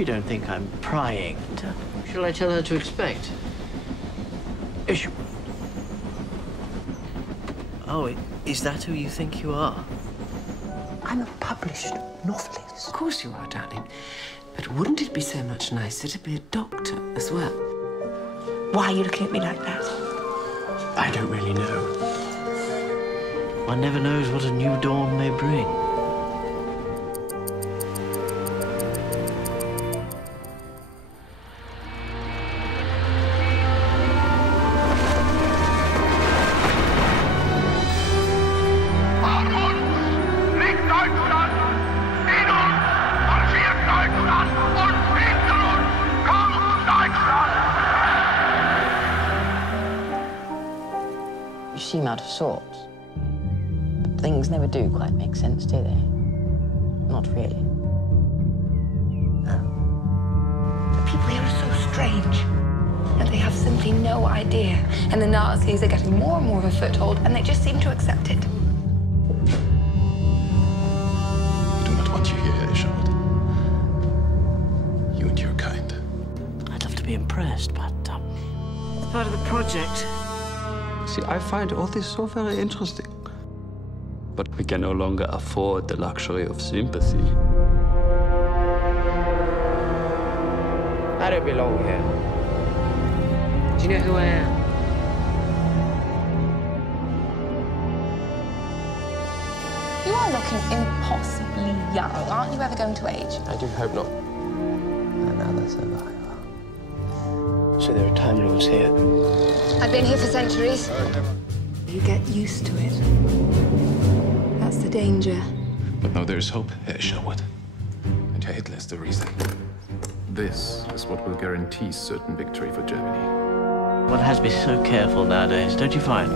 you don't think I'm prying. Shall I tell her to expect? Oh, is that who you think you are? I'm a published novelist. Of course you are, darling. But wouldn't it be so much nicer to be a doctor as well? Why are you looking at me like that? I don't really know. One never knows what a new dawn may bring. You seem out of sorts. But things never do quite make sense, do they? Not really. No. The people here are so strange. And they have simply no idea. And the Nazis are getting more and more of a foothold, and they just seem to accept it. I do not want you here, Isherwood. You and your kind. I'd love to be impressed, but, It's part of the project. See, I find all this so very interesting. But we can no longer afford the luxury of sympathy. I don't belong here. Do you know who I am? You are looking impossibly young. Aren't you ever going to age? I do hope not. Another survivor. so there are Time Lords here. I've been here for centuries. You get used to it. That's the danger. But now there is hope, Herr Sherwood. And Herr Hitler is the reason. This is what will guarantee certain victory for Germany. One has to be so careful nowadays, don't you find?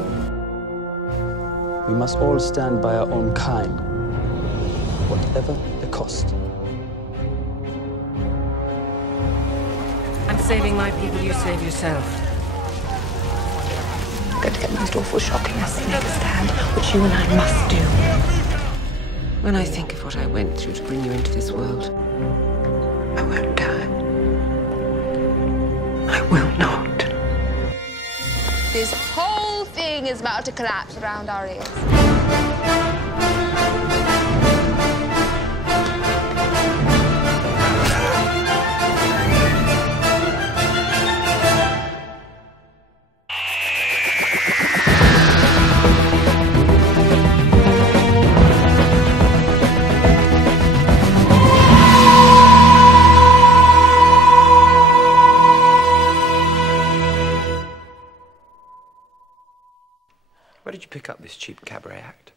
We must all stand by our own kind, whatever the cost. I'm saving my people, you save yourself. I'm going to get the most awful shocking us to make a stand, which you and I must do. When I think of what I went through to bring you into this world, I won't die. I will not. This whole thing is about to collapse around our ears. Where did you pick up this cheap cabaret act?